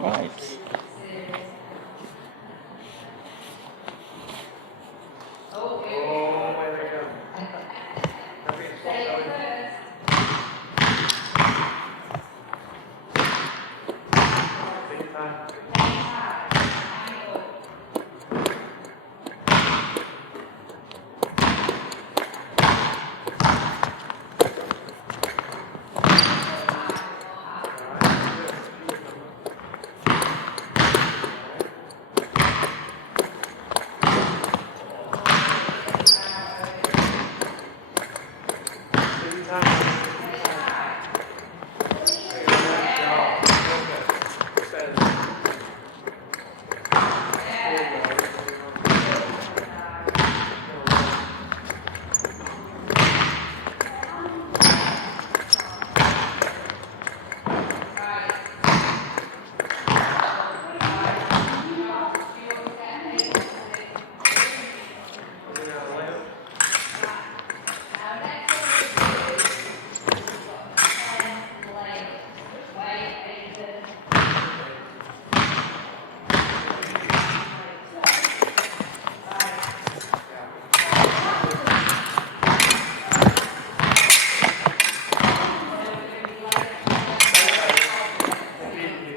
Right.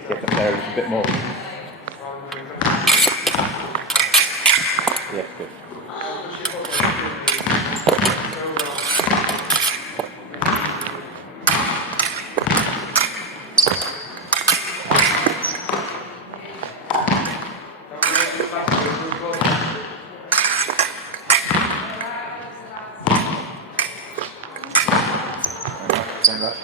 Get up there a little bit more. Yes, good. Stand back.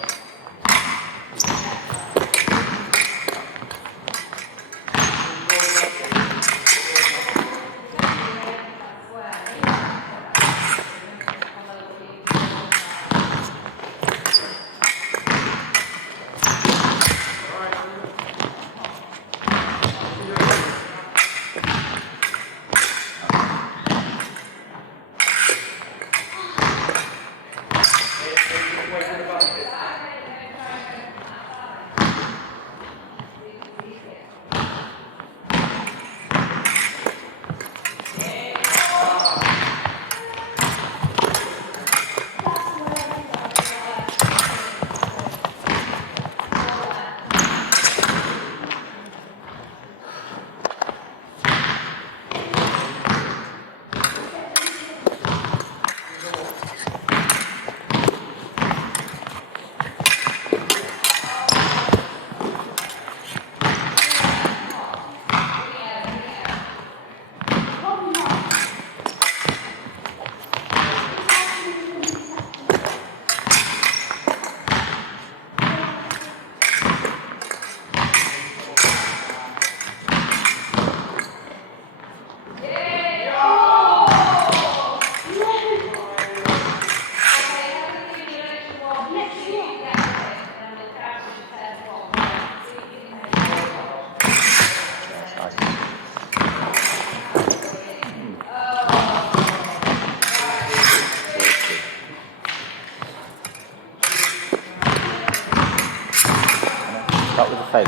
Start with the face.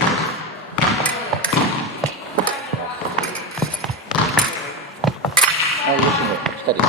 Oh, listen to it. Steady.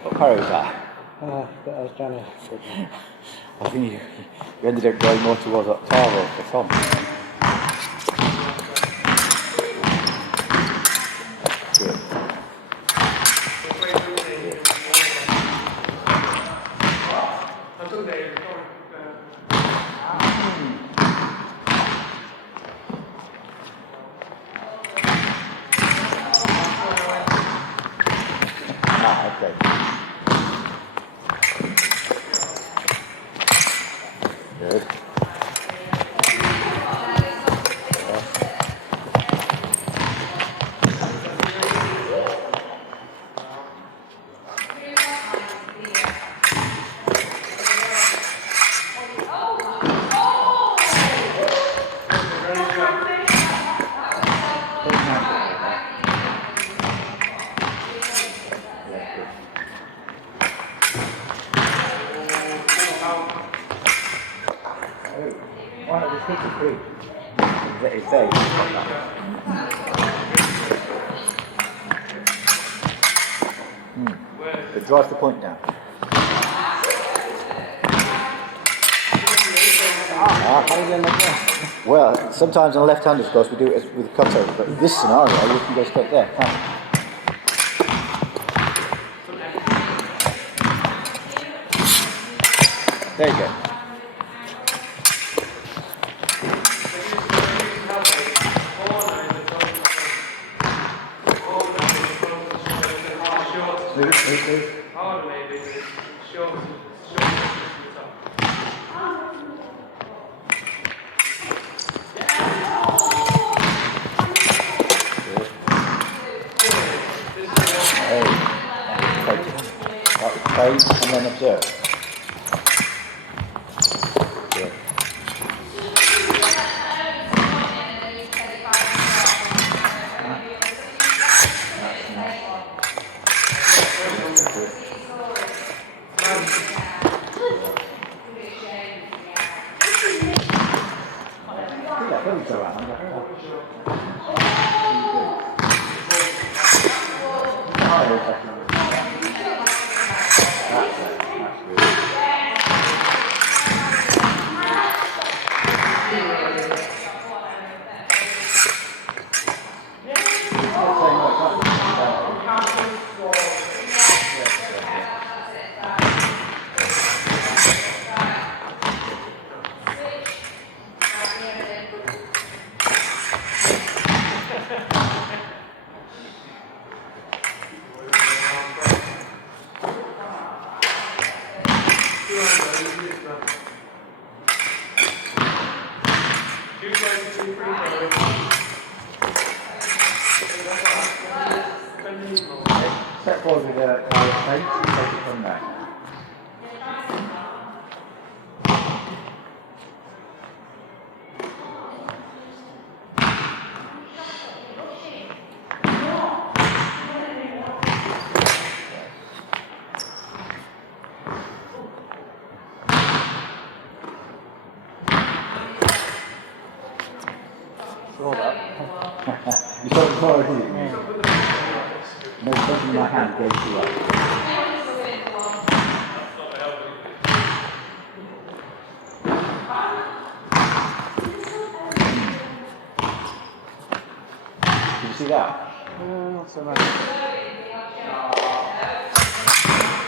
What car was that? That was Johnny. I think you ended up going more towards Octavo for Tom. Okay. Good. Why not just hit it through? It's there. But drive the point down. How do you do like that? Well, sometimes on a left-handed, of course, we do it with a cutover, but in this scenario, you can go straight there, can't you? There you go. Smooth. Fade and then observe. Good. Step forward with a plate and take it from there. Roll up. You saw it before, didn't you? No, something in my hand goes too up. Did you see that? Not so much.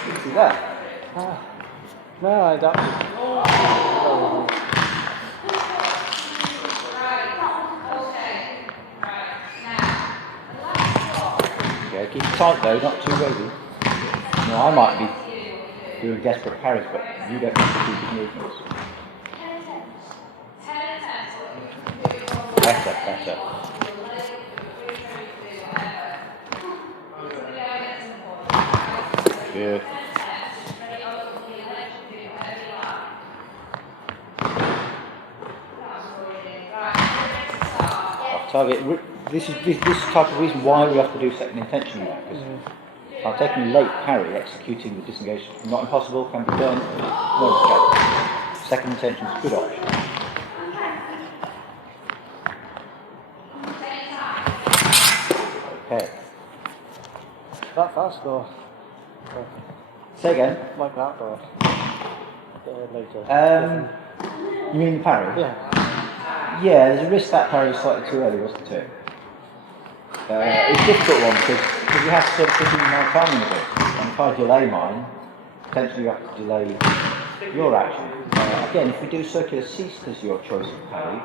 Did you see that? No, I don't. Okay, keep it tight though, not too wavy. Now, I might be doing desperate parries, but you don't have to keep your movements. Better. Good. Off target. This type of reason why we have to do second intention now, because by taking a late parry, executing the disengage not impossible, can be done. No escape. Second intention is a good option. Okay. That fast or? Say again. Like that or? Later. You mean the parry? Yeah. Yeah, there's a risk that parry was slightly too early, wasn't it? It's a difficult one because you have to sort of put in my timing a bit. And if I delay mine, potentially you have to delay your action. Again, if we do circular cease as your choice of parry,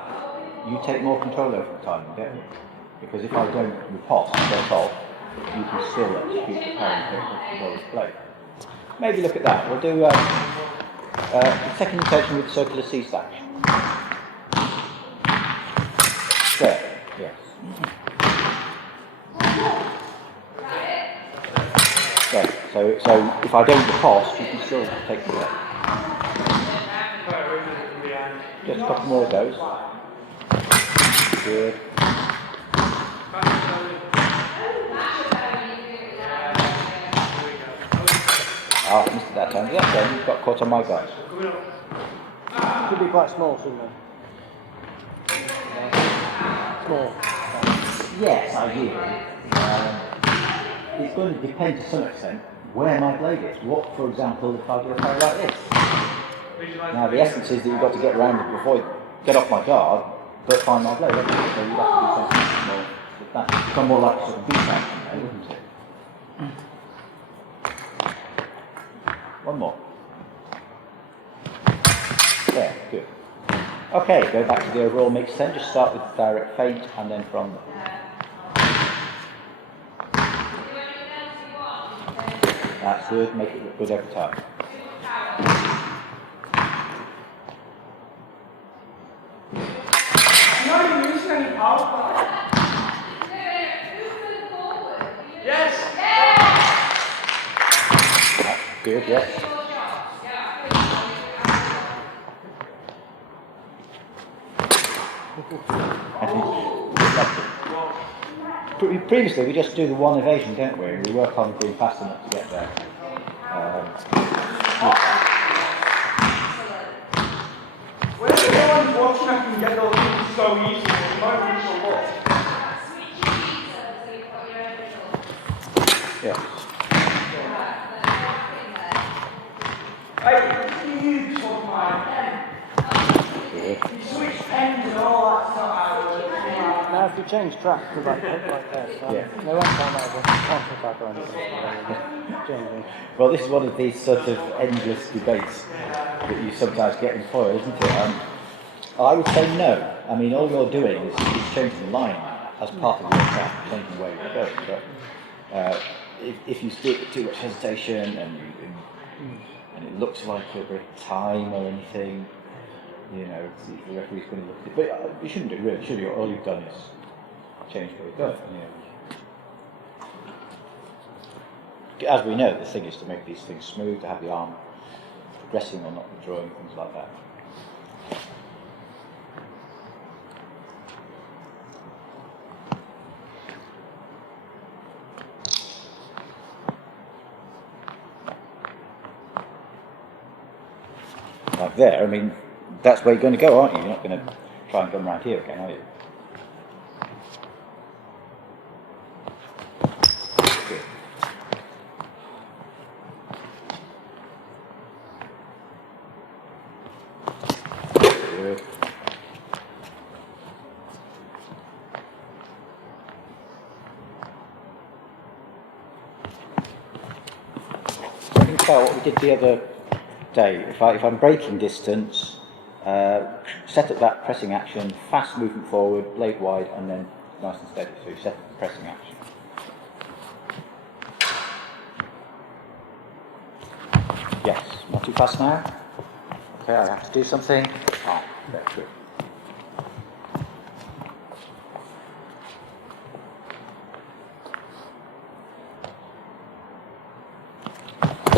you take more control over the timing, don't you? Because if I don't riposte, get off, you can still execute the parry and hook as well as blade. Maybe look at that. We'll do the second intention with circular C-slash. There, yes. There. So if I don't riposte, you can still take the blade. Just a couple more of those. Good. Ah, missed it that time. That's then got caught on my guard. Should be quite small, shouldn't it? Small. Yes, ideally. It's going to depend to some extent where my blade is. What, for example, if I do a parry like this? Now, the essence is that you've got to get around it before you get off my guard, but find my blade. So you have to do something more. That become more like sort of beat action there, wouldn't it? One more. There, good. Okay, go back to the overall mix then. Just start with direct feint and then from there. That's good, make it look good every time. You're not using any power. Yes. That's good, yes. Previously, we just do the one evasion, don't we? We work on being fast enough to get there. When everyone's watching, I can get those things so easy. You might reach a lot. Yeah. Hey, you took my pen. Good. You switch pens and all that stuff out of it. Now if you change track to like this, Yeah. they won't come out with constant track or anything. Changing. Well, this is one of these sort of endless debates that you sometimes get in foil, isn't it? I would say no. I mean, all you're doing is changing the line as part of your track, changing where you're going. But if you do it with too much hesitation and it looks like you're breaking time or anything, you know, the referee's going to look at it. But you shouldn't do it, really, should you? All you've done is change where you're going. You know. As we know, the thing is to make these things smooth, to have the arm progressing or not withdrawing, things like that. Like there, I mean, that's where you're going to go, aren't you? You're not going to try and come around here again, are you? Good. Good. You can tell what we did the other day. If I'm breaking distance, set up that pressing action, fast movement forward, blade wide, and then nice and steady. So you set up the pressing action. Yes, not too fast now. Okay, I have to do something. Ah, that's good.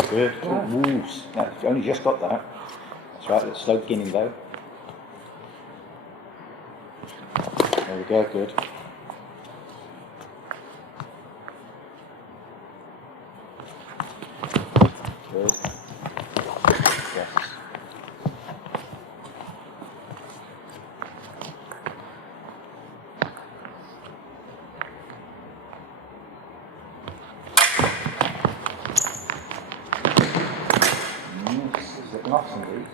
Good. Ooh, you've only just got that. That's right, it's slow beginning though. There we go, good. Good. Yes. Is it not indeed?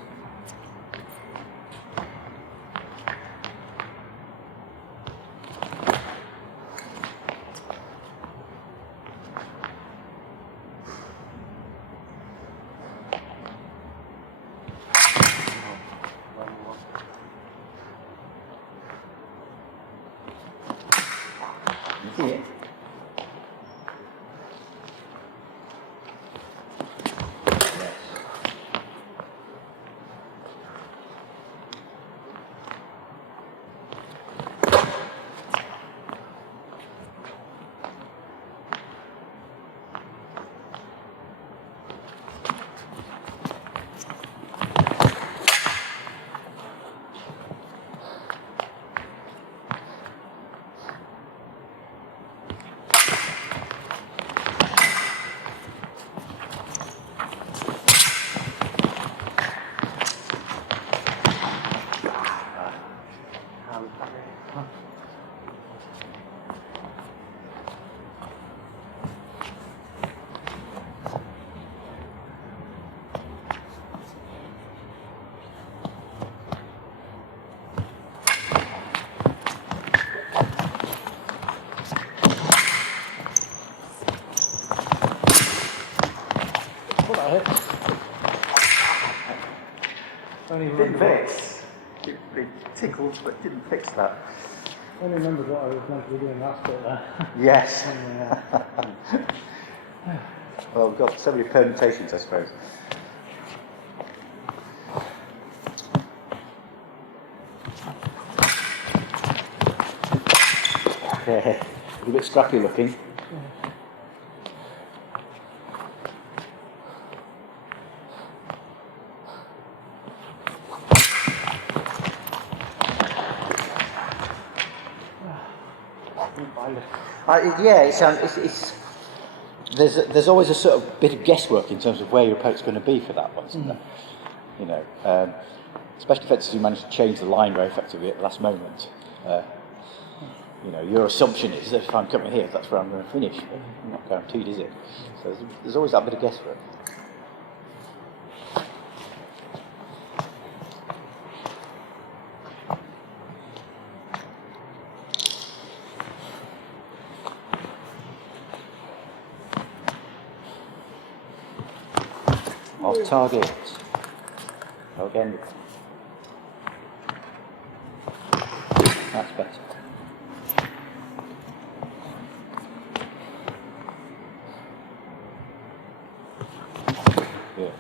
You see it? that hit. Only Didn't remembered fix. It tickled, but didn't fix that. only remembered what I was meant to be doing last bit there. Yes. Yeah. Well, we've got so many permutations, I suppose. Okay, a little bit scrappy looking. Yeah, it's there's always a sort of bit of guesswork in terms of where your opponent's going to be for that one, isn't there? You know, especially if you manage to change the line very effectively at the last moment. You know, your assumption is that if I'm coming here, that's where I'm going to finish. But not guaranteed, is it? So there's always that bit of guesswork. Off target. Again. That's better. Yeah.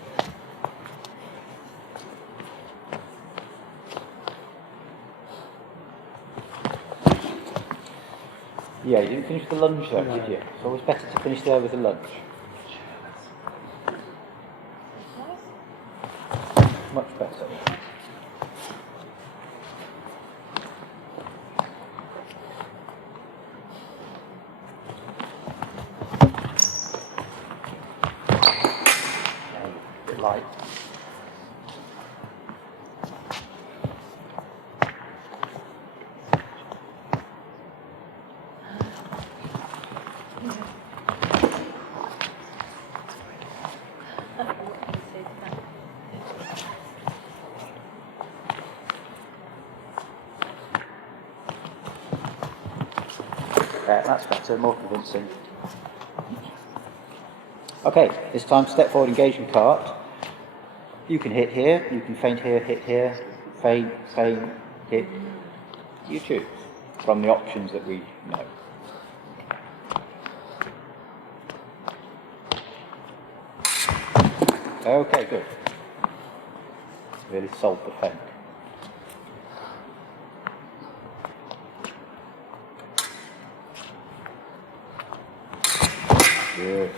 Yeah, you didn't finish the lunge though, did you? It's always better to finish there with the lunge. Much better. A bit light. That's better, more convincing. Okay, this time step forward engagement cart. You can hit here, you can feint here, hit here, feint, hit. You choose from the options that we know. Okay, good. Really solved the feint. Good.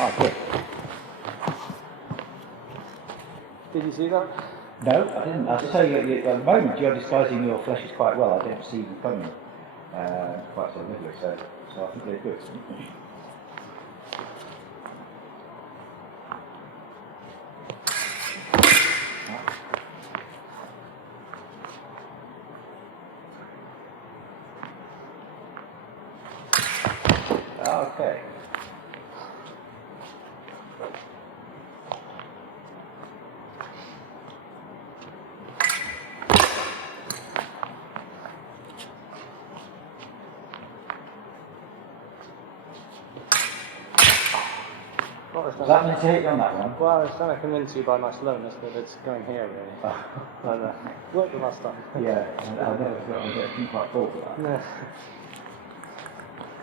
Ah, good. Did you see that? No, I didn't. I'll tell you, at the moment you're disguising your flashes quite well. I don't see them coming quite so vividly, so I think they're good. Okay. Was that meant to hit you on that one? Well, I was trying to convince you by my slowness that it's going here, really. And worked the last time. Yeah, I never thought I'd get too quite full for that. No.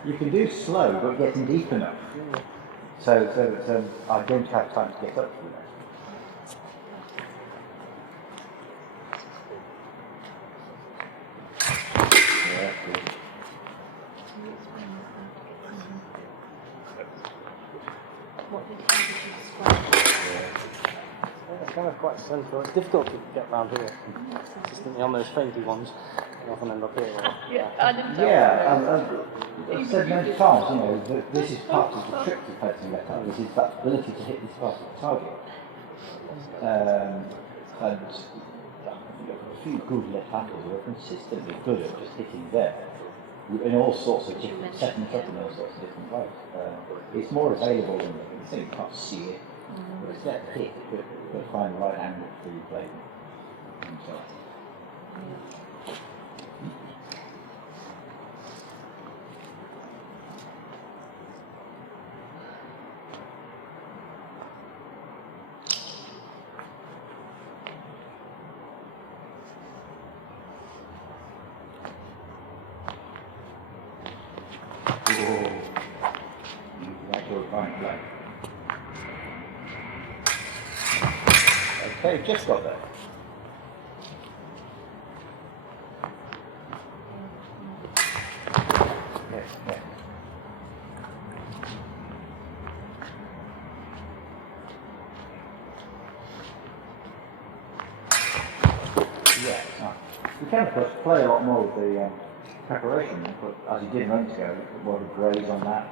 You can do slow, but getting deep enough. So I don't have time to get up to that. Yeah, that's good. What did you describe? It's kind of quite central. It's difficult to get round here consistently on those fainty ones. You often end up here. Yeah, I didn't tell Yeah, I've said many times, you know, that this is part of the trick to fencing left hand, this is that ability to hit this part of the target. And a few good left-handers who are consistently good at just hitting there. in all sorts of different, setting it up in all sorts of different ways. It's more available than the thing, you can't see it, but it's there to hit, you've got to find the right angle for your blade. And so on. Okay, just got there. Yes, yes. Yeah, you can of course play a lot more with the preparation, but as you did a moment ago, put more of a graze on that,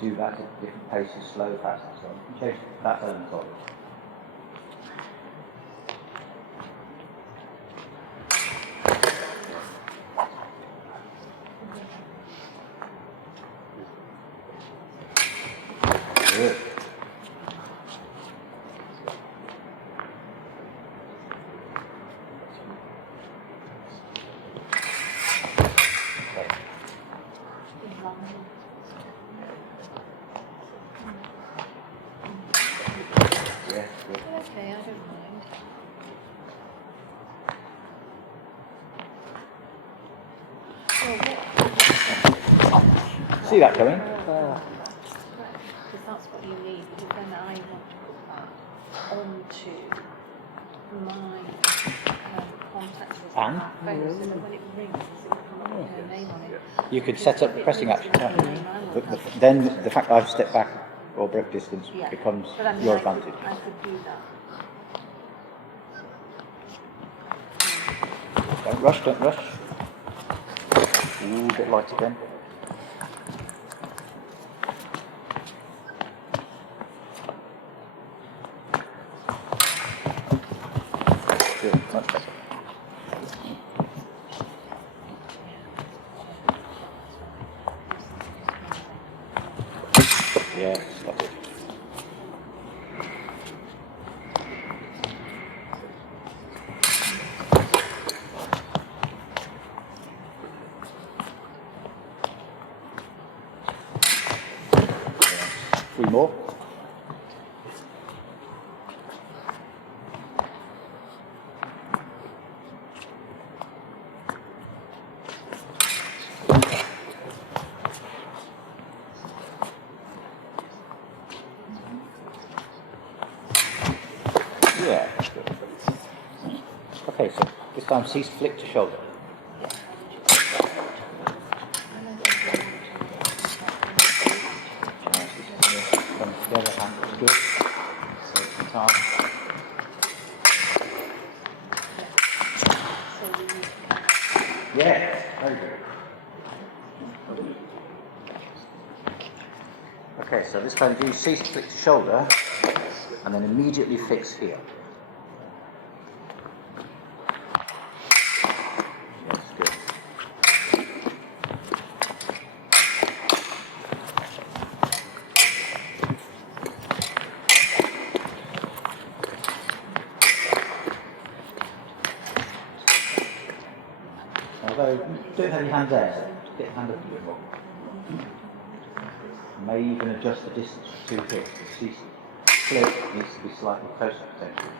do that at different paces, slow, fast, and so on. You change that element of it. Good. Yes, good. Okay, I don't mind. See that coming? Because that's what you need, because then I want to put that onto my contact list on And? my phone, so that when it rings, it will come up with her name on it. You could set up the pressing action, can't you? Then the fact I've stepped back or broke distance Yeah. becomes But I mean, your I could- advantage. I could do that. Don't rush, don't rush. Ooh, a bit light again. Good, much better. Yes, that's it. Three more. Yeah, that's good. Okay, so this time cease flick to shoulder. Come together, hands good. So some time. So we need Yeah, very good. Okay, so this time do cease flick to shoulder and then immediately fix here. Yes, good. Although, don't have your hand there, so just get your hand up a bit more. You may even adjust the distance to 2 hits. The cease flick needs to be slightly closer potentially.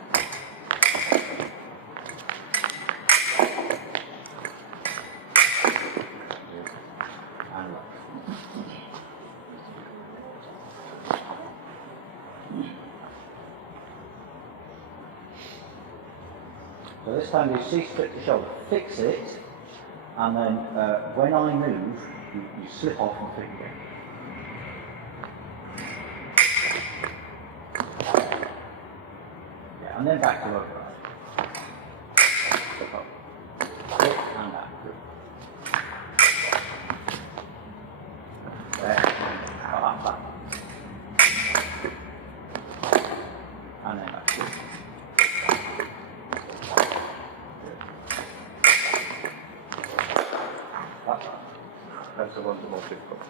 And lock. So this time you cease flick the shoulder, fix it, and then when I move, you slip off and flick again. Yeah, and then back to override. Slip up. Flip and back. Good. There. Back. And then back. Good. Up. sometimes the ones are more difficult.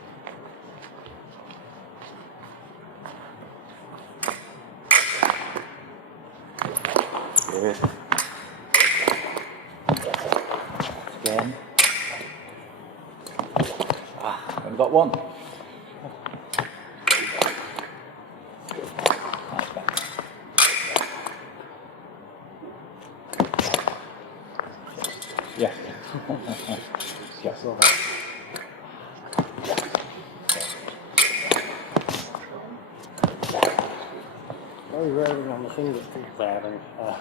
Good. Again. I've got one. That's better. Yeah. Yeah. So that. Very wearing on the fingers.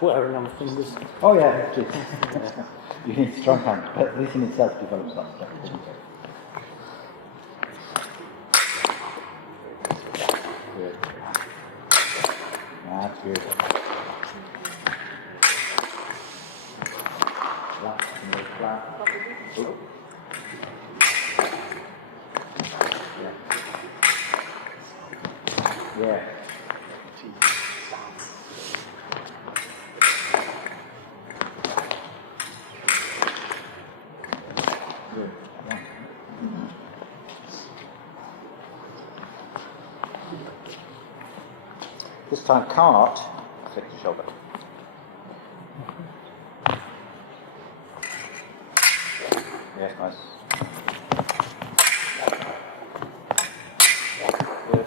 Wearing on the fingers. Oh yeah, it is. You need strong hands, but this in itself develops that strength, doesn't it? Good. That's good. Flat, and go flat. Ooh. Yeah. Yeah. Good. This time can't flick the shoulder. Yes, nice. Good.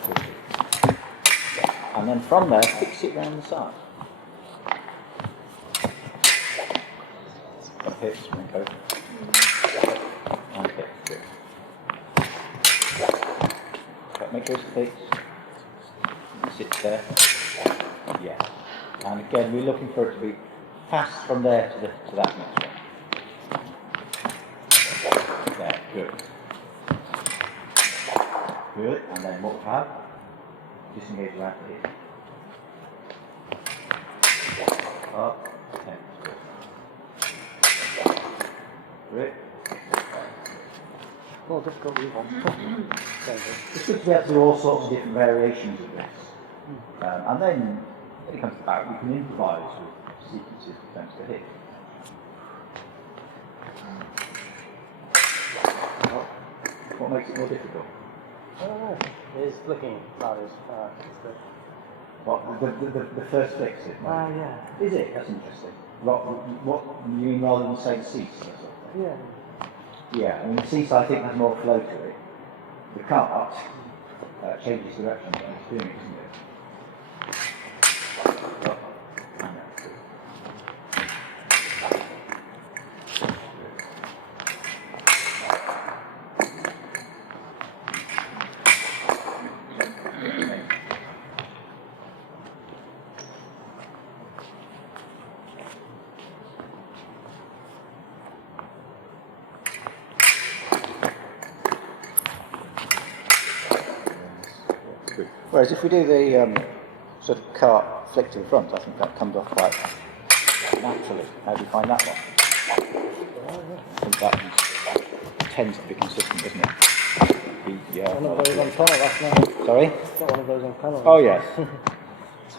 And then from there, fix it round the side. Got hips, and go. And hips, good. Okay, make sure it's fixed. It sits there. Yeah. And again, we're looking for it to be fast from there to that next one. There, good. Good, and then what we have, disengage around here. Up, okay, good. More difficult to move on. It's good to be able to do all sorts of different variations of this. And then, when it comes to that, we can improvise with sequences that tends to hit. What makes it more difficult? I don't know. It is flicking values. What, the first fix it? Yeah. Is it? That's interesting. What you mean rather than say cease? That sort of thing? Yeah. Yeah, I mean, the cease I think has more flow to it. The cart changes direction when it's doing it, isn't it? Whereas if we do the sort of cart flick to the front, I think that comes off quite naturally. How do you find that one? I think that tends to be consistent, doesn't it? One of those on panel last night. Sorry? Got one of those on panel. Oh yes.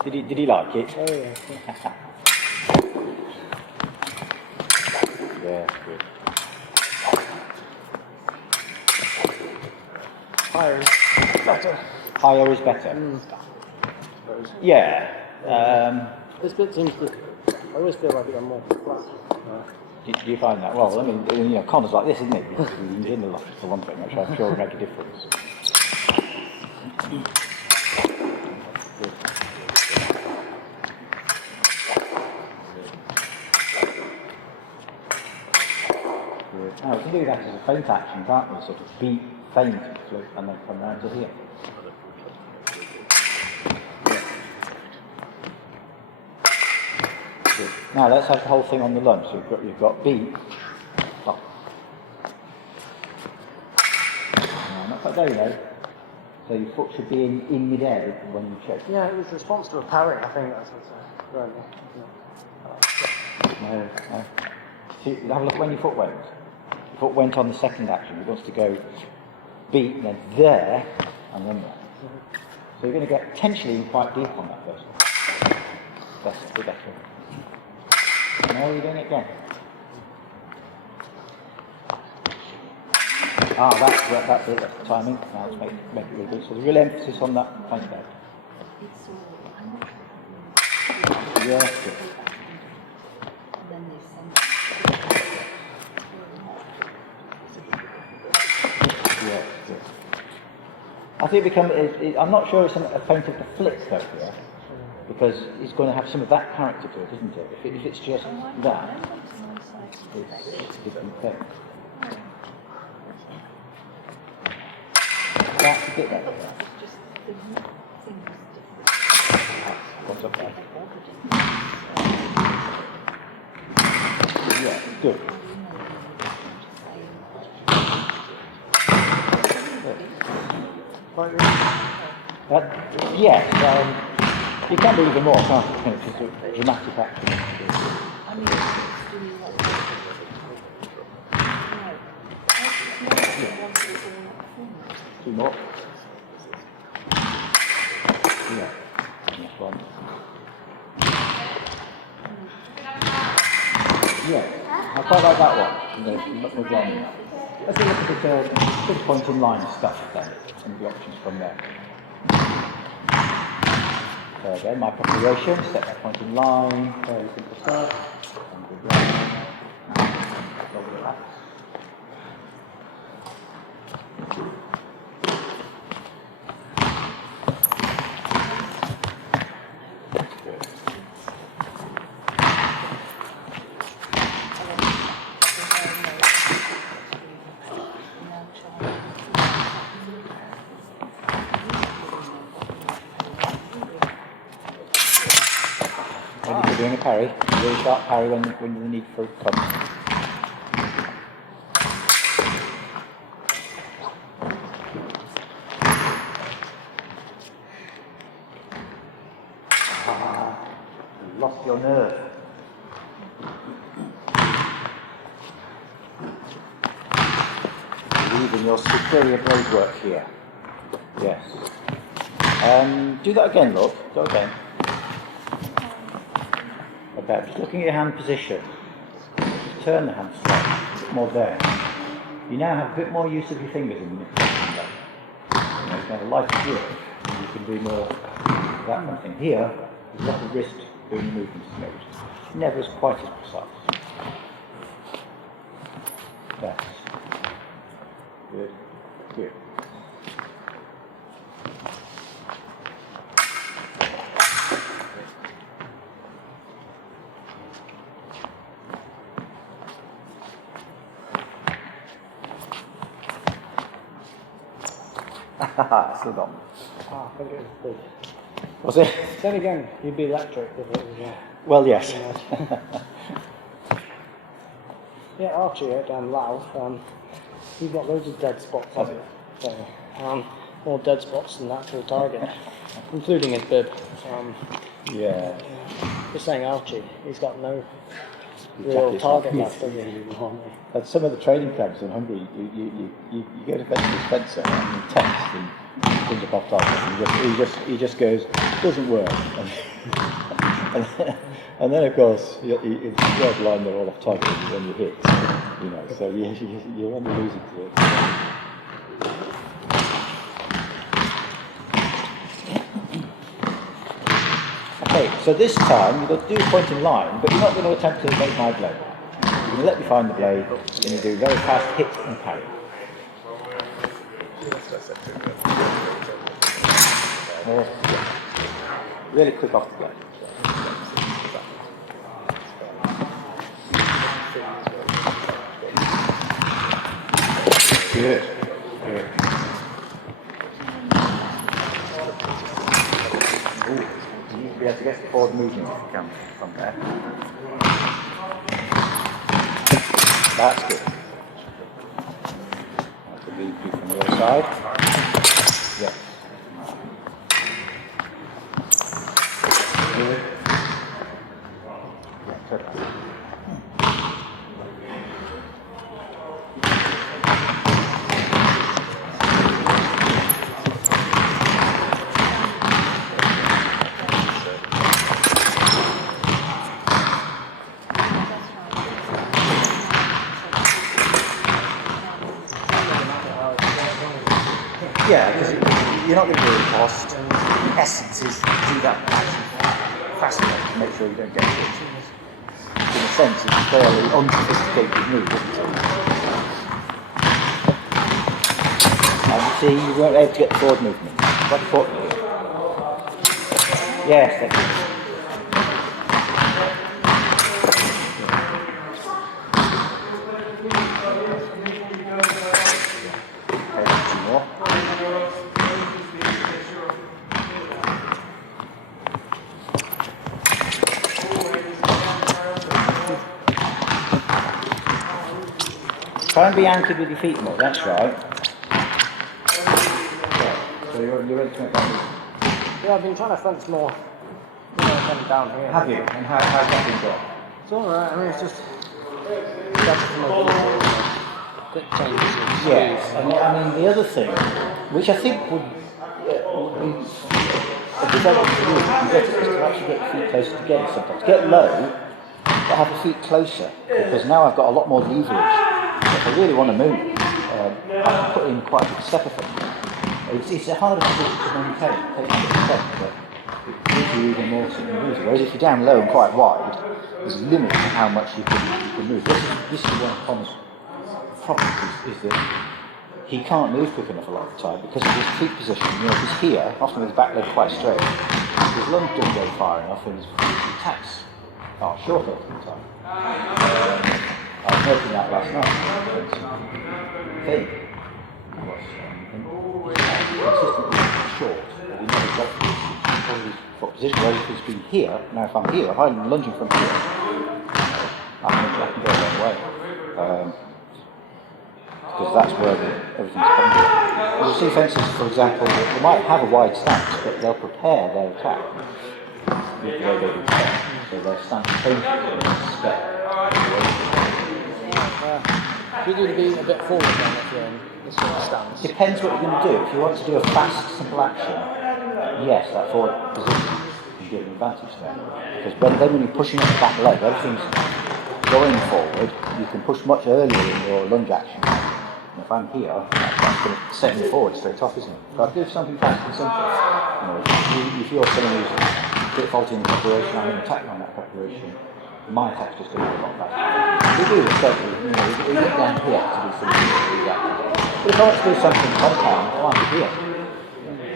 Did he like it? Oh yeah. Yeah, good. Higher is better. Higher is better. Yeah. This bit seems to. I always feel like I'm more flat. Do you find that? Well, I mean, you know, Connor's like this, isn't he? He leans in a lot for one thing, which I'm sure will make a difference. Good. Good. Now we can do that as a feint action, can't we? Sort of beat, feint, flip, and then come round to here. Good. Now let's have the whole thing on the lunge. So you've got beat. Oh. No, not quite there, though. So your foot should be in mid-air when you check. Yeah, it was a response to a parry. I think that's what's going on. No, no. See, have a look when your foot went. Your foot went on the second action. It wants to go beat, then there, and then there. So you're going to get potentially quite deep on that first one. That's the better. No, you're doing it again. That's it, that's the timing. Now let's make it really good. So the real emphasis on that point there. Yeah, good. Yeah, good. I think I'm not sure it's a point of the flick though here, because it's going to have some of that character to it, isn't it? If it's just that, it's a different thing. That's a bit better. What's up there? Yeah, good. Yes, you can do even more, can't you? It's just a dramatic action. Two more. Yeah, that's one. Yeah, I quite like that one. Let's look at the point in line stuff then, and the options from there. So again, my preparation, set that point in line, very simple stuff. And good line. Double relax. When you're doing a parry, a really sharp parry when the need for it comes. You lost your nerve. Leaving your superior blade work here. Yes. Do that again, look. Go again. Okay, just looking at your hand position. Just turn the hand slightly, a bit more there. You now have a bit more use of your fingers in the manipulation. You can have a lighter grip, and you can do more of that kind of thing. Here, you've got the wrist doing the movements, which never is quite as precise. That's good. Good. Still gone. I think it was big. Was it? Then again, you'd be electric if it was. Well, yes. Yeah, Archie out down Louth, he's got loads of dead spots on it. So, more dead spots than the actual target, including his bib. Yeah. Just saying Archie, he's got no real target left, does he? At some of the training camps in Hungary, you go to the Spencer and he texts and things are off target. He just goes, doesn't work. And then of course, it's a red line they're all off target when you hit, you know, so you're only losing to it. Okay, so this time you've got to do a point in line, but you're not going to attempt to make my blade. You're going to let me find the blade, and you do very fast hit and parry. Really quick off the blade. Good. Good. Ooh, you need to be able to get the forward movement if you can from there. That's good. That's a lead through from the other side. Yes. Good. Yeah, turn that. Yeah, because you're not going to do it fast. The essence is to do that action fast enough to make sure you don't get hit. In a sense, it's a fairly unsophisticated move, isn't it? And you see, you weren't able to get the forward movement. What forward movement? Yes, thank you. Try and be anchored with your feet more, that's right. Yeah. So you're ready to make that move. Yeah, I've been trying to fence more, coming down here. Have you? And how's that been done? It's alright, I mean, it's just better for my ability, quick changes. Yes, I mean the other thing, which I think would be a development to do, is to actually get your feet closer together sometimes. Get low, but have your feet closer, because now I've got a lot more leverage. If I really want to move, I can put in quite a big step of it. It's a harder position to maintain, it takes a bit of step, but it gives you even more to move. Whereas if you're down low and quite wide, there's a limit to how much you can move. This is one of Tom's problems, is that he can't move quick enough a lot of the time because of his feet position. You know, if he's here, often with his back leg quite straight, his lunge doesn't go far enough and his attacks are shorter all the time. I was noting that last night. Thing was consistently short, but he never got to his foot position. Whereas if he's been here, now if I'm here, if I'm lunging from here, I can go a long way. Because that's where everything's coming from. You'll see fences, for example, they might have a wide stance, but they'll prepare their attack with the way they do that. So their stance changes in step. You need to be a bit forward then if you're in this sort of stance. Depends what you're going to do. If you want to do a fast, simple action, yes, that forward position can give an advantage there. Because then when you're pushing up the back leg, everything's going forward, you can push much earlier in your lunge action. And if I'm here, that's going to set me forward straight off, isn't it? So I'll do something fast and simple. You know, if you're someone who's a bit faulty in the preparation, I'm going to attack on that preparation. My attack's just going to be a lot faster. We do this, don't we? You know, we get down here to do something exactly. But if I want to do something compound, I want to be here.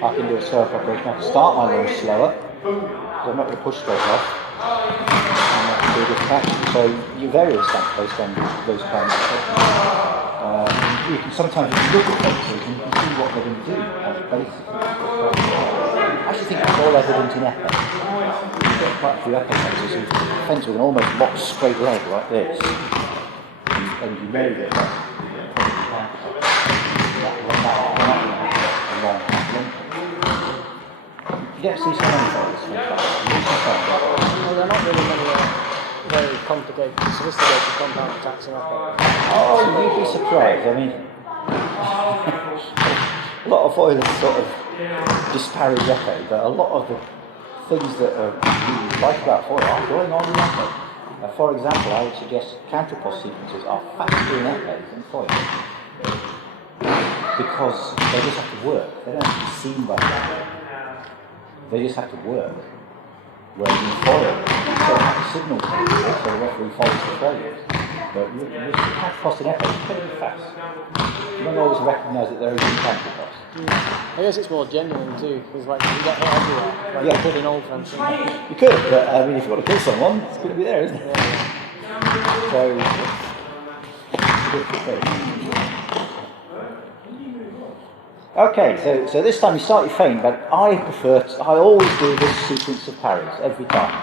I can do a slower preparation. I can start my lunge slower, because I'm not going to push straight off. And I can do a good attack. So you vary the stance based on those kinds of techniques. You can sometimes look at fences and you can see what they're going to do as a basis. I actually think it's all evident in epic. You get quite a few epic fences who fence with an almost locked straight leg like this, and you rarely get that. You don't see so many fences. Well, they're not really many very complicated, sophisticated compound attacks in epic. Oh, you'd be surprised. I mean, a lot of foilers sort of disparage echo, but a lot of the things that are really like about foil are going on in echo. For example, I would suggest counterpost sequences are faster in echo than foil. Because they just have to work. They don't have to be seen by people. They just have to work. Whereas in foil, you still have to signal to people, so the referee follows the failures. But you can't cost an echo, it's pretty fast. You don't always recognise that there is a counterpost. I guess it's more genuine too, because like you get hit everywhere. Like Yeah. you could in old fencing. You could, but I mean, if you want to kill someone, it's going to be there, isn't it? So, okay, so this time you start your feint, but I always do this sequence of parries every time.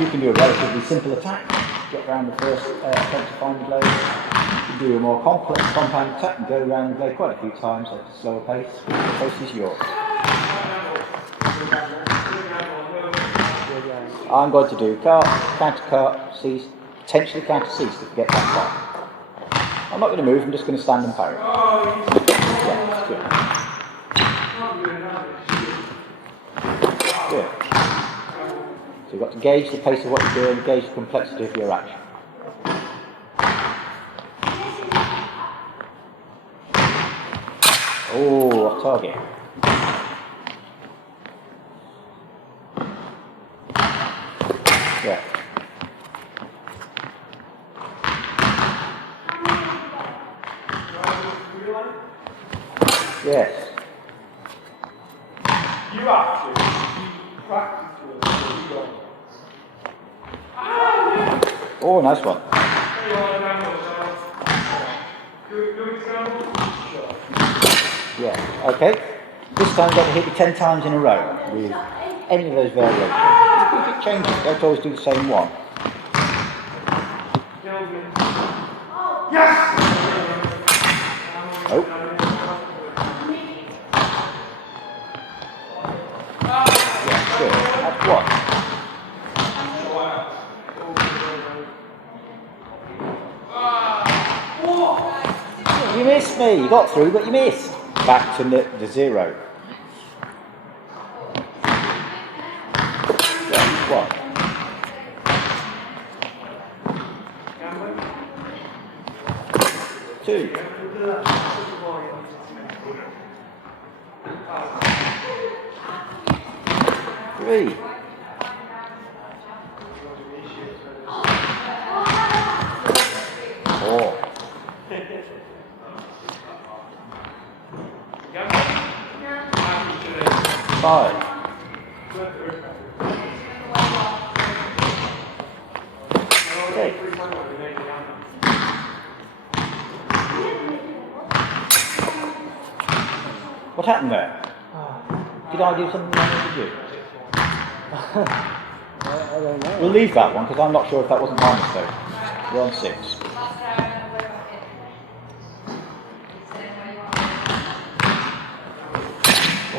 You can do a relatively simple attack, get around the first attempt to find the blade. You can do a more complex compound attack and go around the blade quite a few times at a slower pace. The pace is yours. I'm going to do counter cut, cease, potentially counter cease if you get that far. I'm not going to move, I'm just going to stand and parry. Yeah, that's good. Good. So you've got to gauge the pace of what you're doing, gauge the complexity of your action. Oh, go off target. Yeah. Yes. You have to practice with it. You don't. Oh, nice one. Yeah. Okay. This time, got to hit it 10 times in a row with any of those variations. You can change it. Don't always do the same one. Yes! Oh. Yeah, good. That's what? You missed me. You got through, but you missed. Back to the 0. Yeah, what? Two. 3. 4. 5. 6. What happened there? Did I do something wrong with you? I don't know. We'll leave that one because I'm not sure if that wasn't my mistake. We're on 6.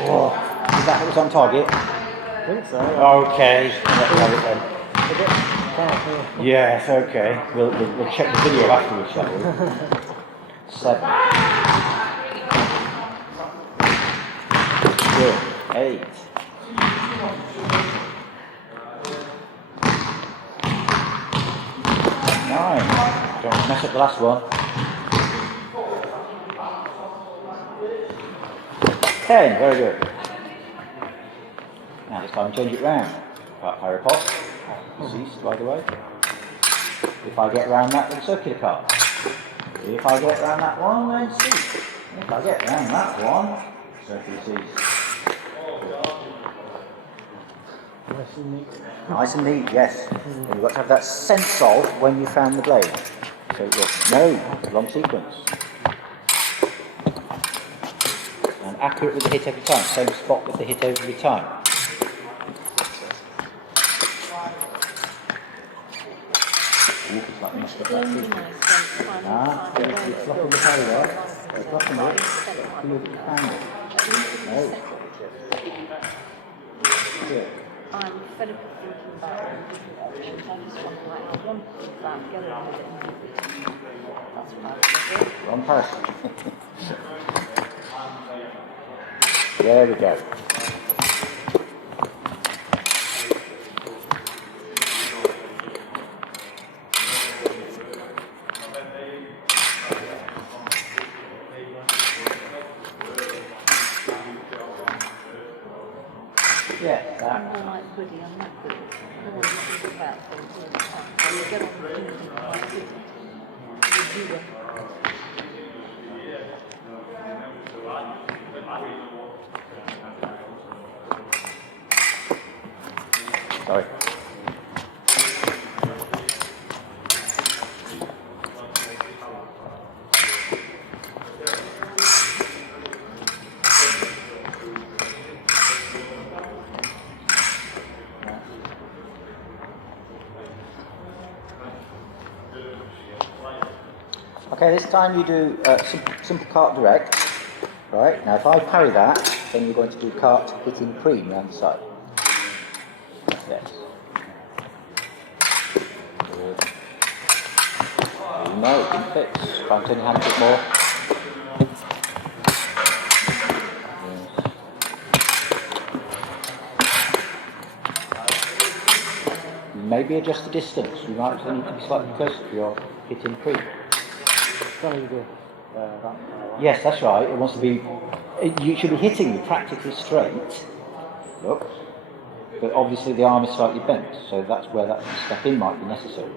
Oh, that was on target. I think so. Okay. Let me have it then. A bit can't Yes, okay. We'll check the video afterwards, shall we? 7. Good. 8. 9. Don't mess up the last one. 10. Very good. Now this time change it round. Parapod. Ceased, by the way. If I get round that, then circular card. If I get round that one, then cease. If I get round that one, circular cease. Nice and neat, yes. And you've got to have that sense of when you found the blade. So it was no long sequence. And accurate with the hit every time. Same spot with the hit every time. Ooh, it's like messed up that too. It's blocking the parry there. It's blocking it. You look at the found it. No. Good. I'm fed up of thinking about different options. I just want to like one that, get on with it and do it. That's what I would do. Wrong person. There we go. Yeah, I'm more like Buddy, I'm not good. I want to think about things all the time. So you get on with thinking about it. You do it. Sorry. Okay, this time you do simple cart direct. Right, now if I parry that, then you're going to do cart hitting cream around the side. Yes. Good. No, it didn't fix. Try and turn your hand a bit more. Yes. Maybe adjust the distance. You might need to be slightly closer to your hitting cream. Trying to do that. Yes, that's right. It wants to be You should be hitting me practically straight. Look. But obviously the arm is slightly bent, so that's where that step in might be necessary.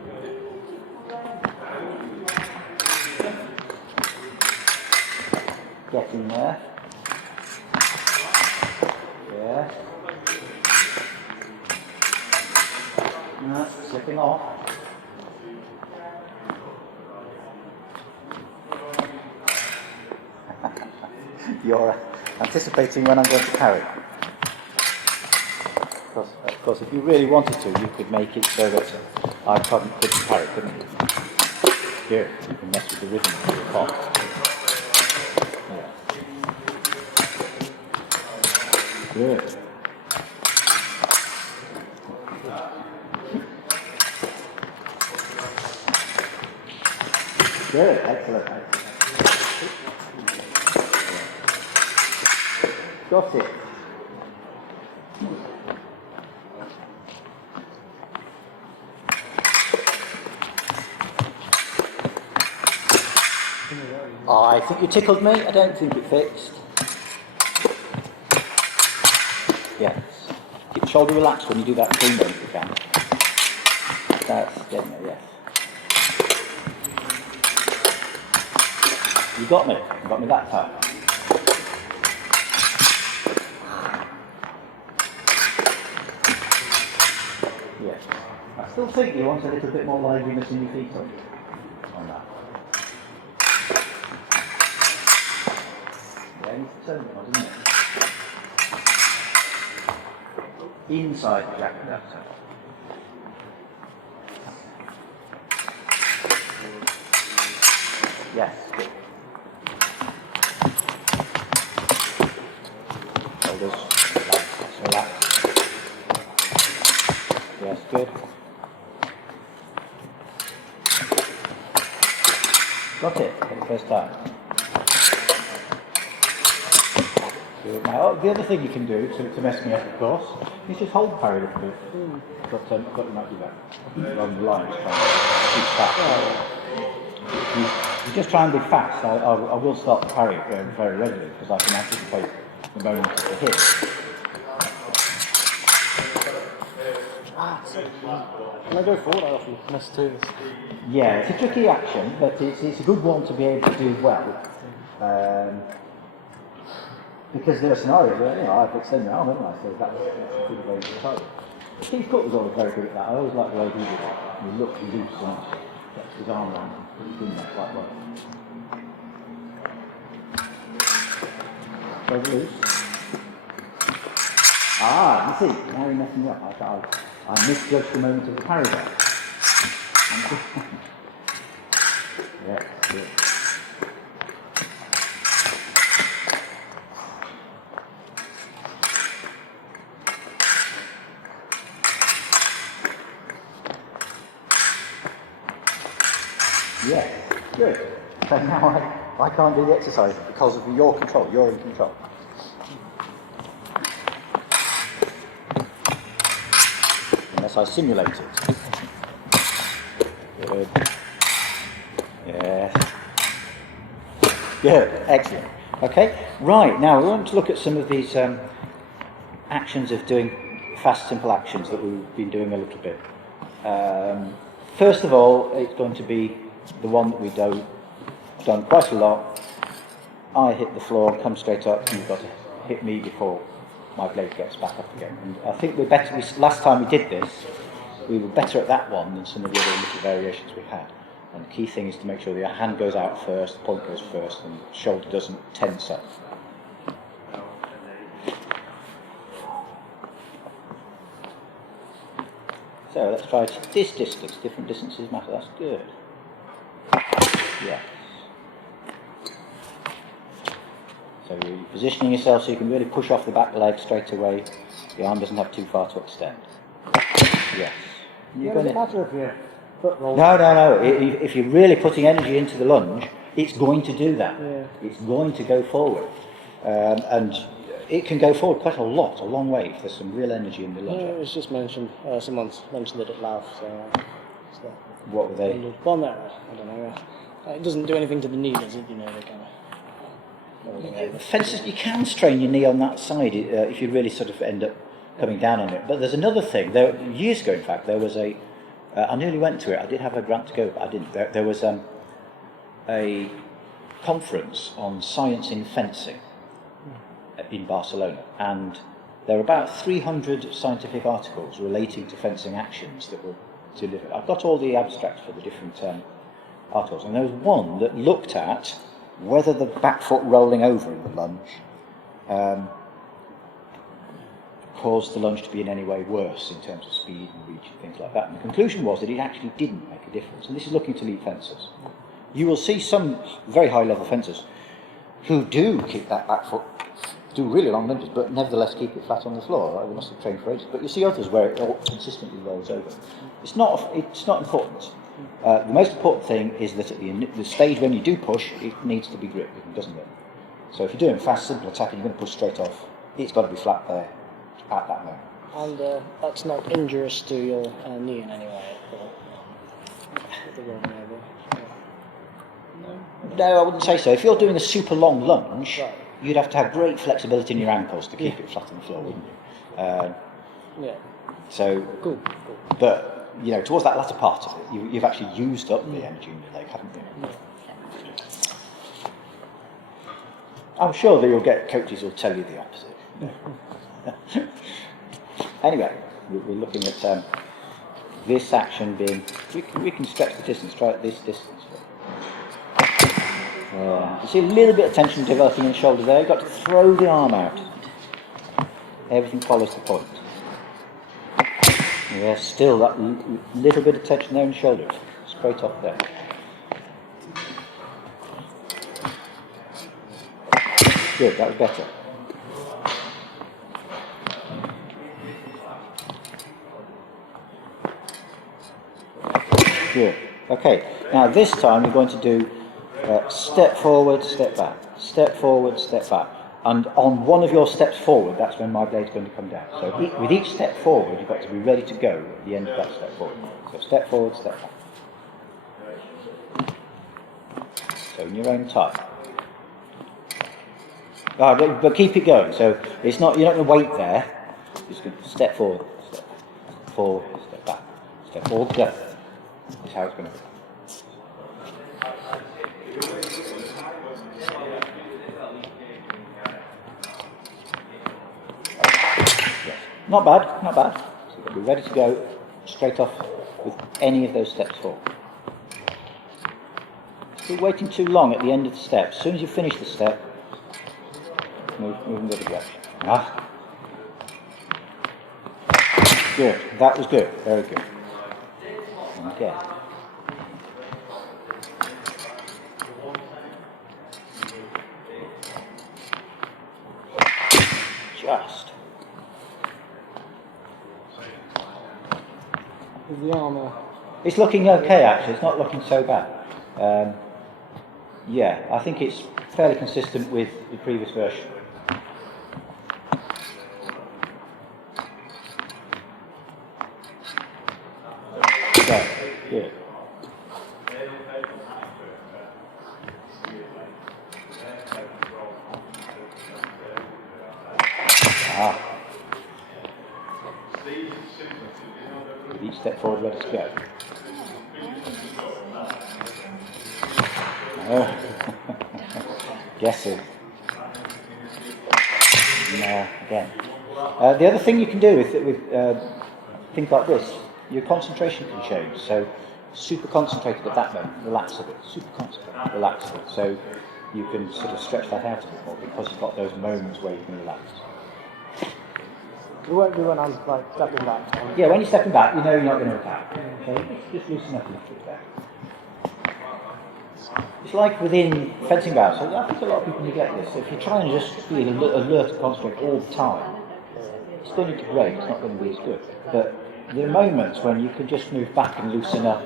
Get in there. Yeah. No, slipping off. You're anticipating when I'm going to carry. Of course, if you really wanted to, you could make it so that I couldn't carry, couldn't you? Here, you can mess with the rhythm of your cock. Yeah. Good. Good, excellent. Got it. Oh, I think you tickled me. I don't think it fixed. Yes. Keep the shoulder relaxed when you do that clean one if you can. That's getting there, yes. You got me. You got me that time. Yes. I still think you want a little bit more liveliness in your feet on that. Yeah, you turn it on, doesn't it? Inside the jacket, that's it. Yes, good. Shoulders, relax. Yes, good. Got it for the first time. Good. Now, the other thing you can do to mess me up, of course, is just hold parry a little bit. But you might do that. Along the line, just try and keep fast. You just try and be fast. I will start the parry very regularly because I can anticipate the moment of the hit. When I go forward, I often miss too. Yeah, it's a tricky action, but it's a good one to be able to do well. Because there are scenarios where, I've extended my arm, haven't I? So that's a good way to try it. Steve Cook was always very good at that. I always liked the way he did it. He looked loose and kept his arm around and put it in there quite well. Go loose. Ah, you see, now you're messing me up. I misjudged the moment of the parry there. Yeah, good. Yes, good. So now I can't do the exercise because of your control. You're in control. Unless I simulate it. Good. Yes. Good. Excellent. Okay. Right. Now we want to look at some of these actions of doing fast, simple actions that we've been doing a little bit. First of all, it's going to be the one that we've done quite a lot. I hit the floor and come straight up, and you've got to hit me before my blade gets back up again. And I think we're better. Last time we did this, we were better at that one than some of the other little variations we've had. And the key thing is to make sure the hand goes out first, the point goes first, and the shoulder doesn't tense up. So let's try this distance. Different distances matter. That's good. Yes. So you're positioning yourself so you can really push off the back leg straight away. The arm doesn't have too far to extend. Yes. It doesn't matter if your foot rolls. No. If you're really putting energy into the lunge, it's going to do that. Yeah. It's going to go forward. And it can go forward quite a long way if there's some real energy in the lunge. It was just mentioned, someone's mentioned it at Louth, so what were they? well, no, I don't know. It doesn't do anything to the knee, does it? They kind of... rolling over. Fences, you can strain your knee on that side if you really sort of end up coming down on it. But there's another thing. Years ago, in fact, there was I nearly went to it. I did have a grant to go, but I didn't. There was a conference on science in fencing in Barcelona, and there were about 300 scientific articles relating to fencing actions that were delivered. I've got all the abstracts for the different articles, and there was one that looked at whether the back foot rolling over in the lunge caused the lunge to be in any way worse in terms of speed and reach and things like that. And the conclusion was that it actually didn't make a difference. And this is looking to elite fencers. You will see some very high-level fencers who do keep that back foot, do really long lunges, but nevertheless keep it flat on the floor. They must have trained for ages. But you see others where it all consistently rolls over. It's not important. The most important thing is that at the stage when you do push, it needs to be gripped, doesn't it? So if you're doing fast, simple attacking, you're going to push straight off. It's got to be flat there at that moment. And that's not injurious to your knee in any way. The rolling over. No, I wouldn't say so. If you're doing a super long lunge, Right. you'd have to have great flexibility in your ankles to keep it flat on the floor, wouldn't you? Yeah. So, Cool. but you know, towards that latter part of it, you've actually used up the energy in your leg, haven't you? I'm sure that you'll get coaches who'll tell you the opposite. Anyway, we're looking at this action being. We can stretch the distance. Try at this distance. You see a little bit of tension developing in the shoulder there. You've got to throw the arm out. Everything follows the point. Yeah, still that little bit of tension there in the shoulder. Straight off there. Good, that was better. Good. Okay, now this time we're going to do step forward, step back, step forward, step back. And on one of your steps forward, that's when my blade's going to come down. So with each step forward, you've got to be ready to go at the end of that step forward. So step forward, step back. So in your own time. But keep it going. So it's not, you're not going to wait there. You're just going to step forward, step back, step forward, go. That's how it's going to be. Not bad, not bad. So you've got to be ready to go straight off with any of those steps forward. If you're waiting too long at the end of the step, as soon as you finish the step, move in the other direction. Ah. Good, that was good, very good. Okay. Just. The armour. It's looking okay, actually. It's not looking so bad. Yeah, I think it's fairly consistent with the previous version. So, good. With each step forward, ready to go. Oh. Guessing. No, again. The other thing you can do with things like this, your concentration can change. So, super concentrated at that moment, relax a bit. Super concentrated, relax a bit. So, you can sort of stretch that out a bit more because you've got those moments where you can relax. It won't be when I'm like stepping back. Yeah, when you're stepping back, you know you're not going to attack. So just loosen up a little bit there. It's like within fencing bouts. So I think a lot of people neglect this. So if you try and just be alert and concentrate all the time, it's going to break. It's not going to be as good. But there are moments when you can just move back and loosen up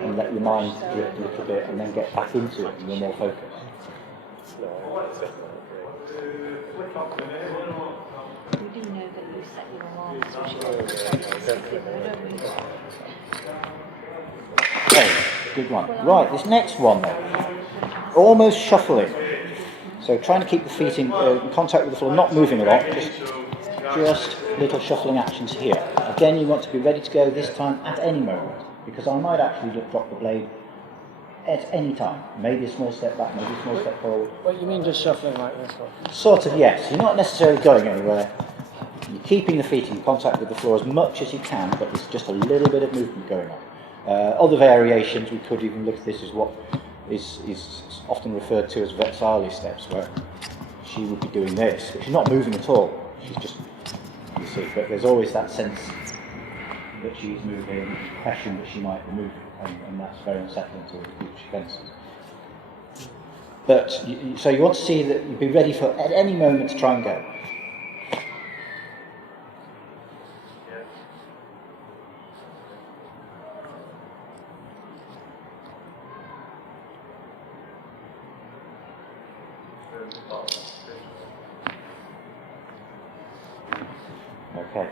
and let your mind drift a little bit, and then get back into it, and you're more focused. We do know that you set your alarms, which is Okay, good one. Right, this next one then. Almost shuffling. So trying to keep the feet in contact with the floor, not moving a lot, just little shuffling actions here. Again, you want to be ready to go this time at any moment, because I might actually just drop the blade at any time. Maybe a small step back, maybe a small step forward. What you mean just shuffling like this? Or? Sort of, yes. You're not necessarily going anywhere. You're keeping the feet in contact with the floor as much as you can, but there's just a little bit of movement going on. Other variations, we could even look at this as what is often referred to as Vexali steps, where she would be doing this, but she's not moving at all. She's just, you see, but there's always that sense that she's moving, impression that she might be moving, and that's very unsettling to the people she fences. But, so you want to see that you'd be ready for, at any moment, to try and go. Okay.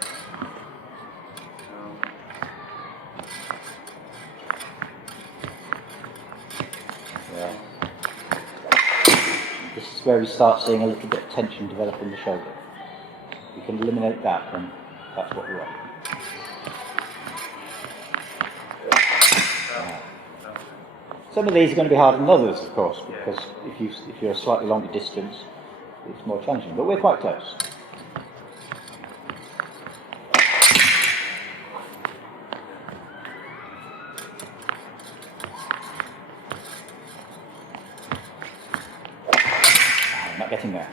Yeah. This is where we start seeing a little bit of tension develop in the shoulder. If we can eliminate that, then that's what we want. Some of these are going to be harder than others, of course, because if you're a slightly longer distance, it's more challenging. But we're quite close. I'm not getting there.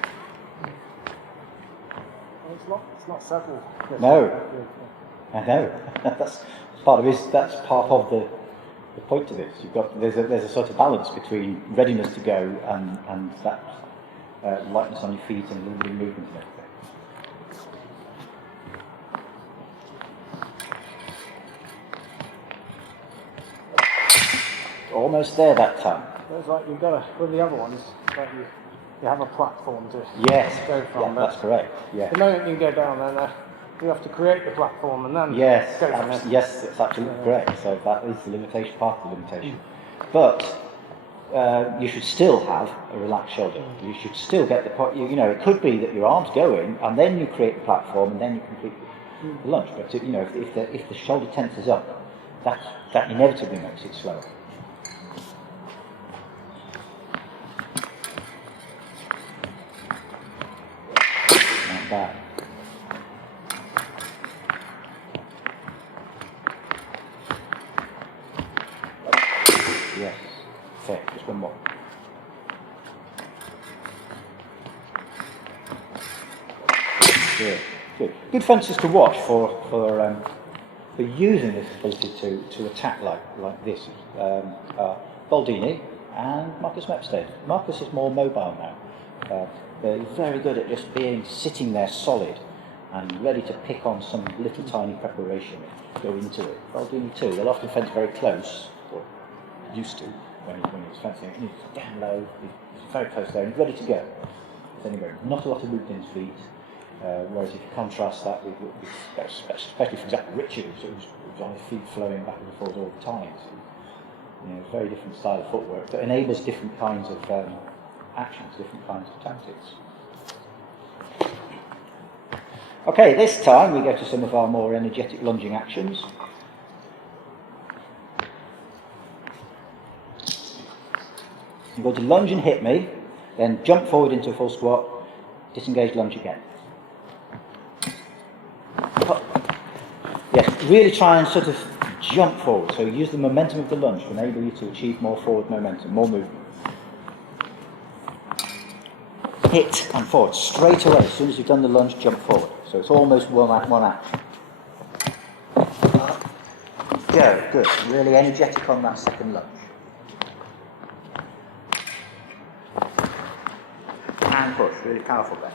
Well, it's not settled. No. I know. That's part of the point to this. There's a sort of balance between readiness to go and that lightness on your feet and a little bit of movement and everything. Almost there that time. It's like you've got to, with the other ones, like you have a platform to go from. Yeah, that's correct. Yeah. The moment you go down there, you have to create the platform and then yes, go from there. yes, that's absolutely correct. So that is the limitation, part of the limitation. But you should still have a relaxed shoulder. You should still get the point. It could be that your arm's going, and then you create the platform, and then you complete the lunge. But if the shoulder tenses up, that inevitably makes it slower. Not bad. Yes. Okay, just one more. Good. Good. Good fences to watch for using this ability to attack like this. Baldini and Marcus Mepstead. Marcus is more mobile now. They're very good at just sitting there solid and ready to pick on some little tiny preparation, go into it. Baldini too. They'll often fence very close, or used to when he's fencing. He's down low. He's very close there. He's ready to go. Anyway, not a lot of movement in his feet. Whereas if you contrast that with, especially for example, Richard, who's on his feet flowing back and forth all the time. So, very different style of footwork that enables different kinds of actions, different kinds of tactics. Okay, this time we go to some of our more energetic lunging actions. You're going to lunge and hit me, then jump forward into a full squat, disengage, lunge again. Yes, really try and sort of jump forward. So use the momentum of the lunge to enable you to achieve more forward momentum, more movement. Hit and forward straight away. As soon as you've done the lunge, jump forward. So it's almost one action. Go, good. Really energetic on that second lunge. And push, really powerful there.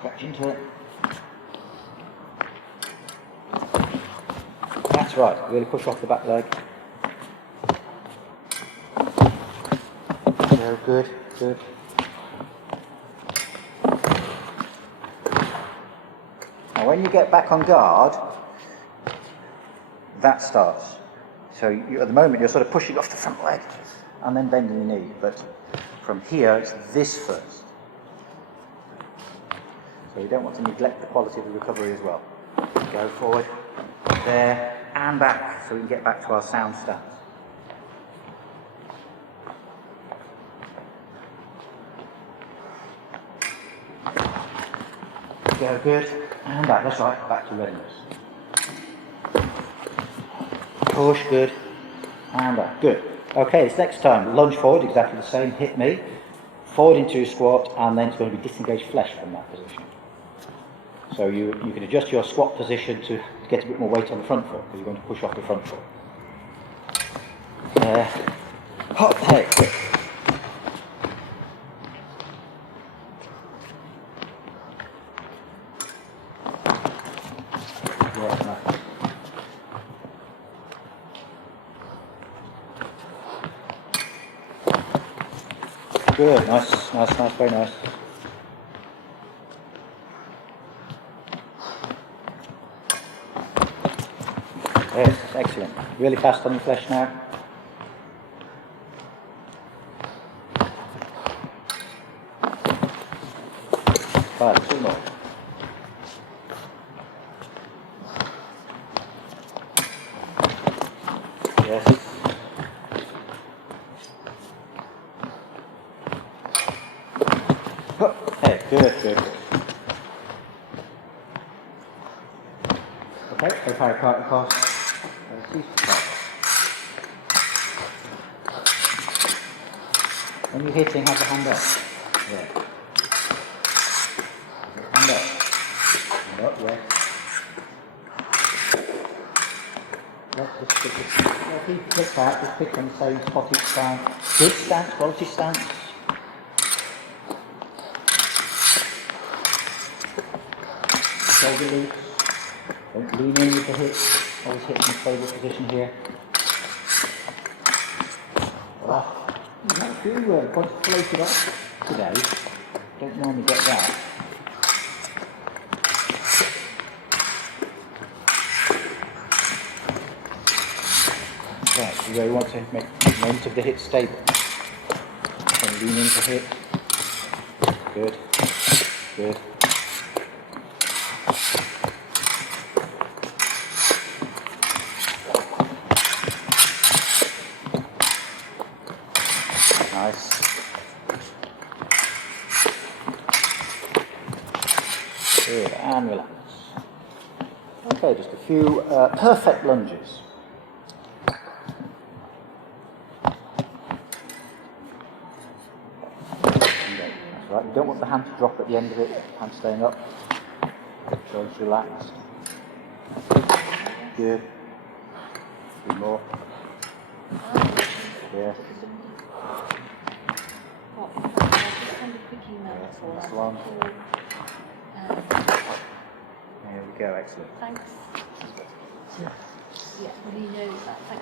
Stretch into it. That's right, really push off the back leg. Very good, good. Now when you get back on guard, that starts. So at the moment you're sort of pushing off the front leg and then bending your knee, but from here it's this first. So you don't want to neglect the quality of the recovery as well. Go forward, there, and back, so we can get back to our sound stance. Go good, and back, that's right, back to readiness. Push, good, and back, good. Okay, this next time, lunge forward, exactly the same, hit me, forward into squat, and then it's going to be disengaged flesh from that position. So you can adjust your squat position to get a bit more weight on the front foot, because you're going to push off the front foot. Hop, hey, good. Yeah, nice. Good, nice, very nice. Yes, excellent. Really fast on the flesh now. Right, 2 more. Yes. Hey, good. Okay, so pericardial across. When you're hitting, have the hand up. Yeah. Hand up. Hand up, yes. Let's just keep click back, just pick on the same spot each time. Good stance, quality stance. Shoulder loops. Don't lean in with the hips. Always hit in a stable position here. You might feel quite floated off today. Don't normally get that. Right, so where you want to make the moment of the hip stable. Then lean into hip. Good. Nice. Good, and relax. Okay, just a few perfect lunges. That's right, you don't want the hand to drop at the end of it, hand staying up. Shoulders relaxed. Good. 2 more. Yes. That's one. There we go, excellent. Thanks. Yeah, well, you know that. Thanks.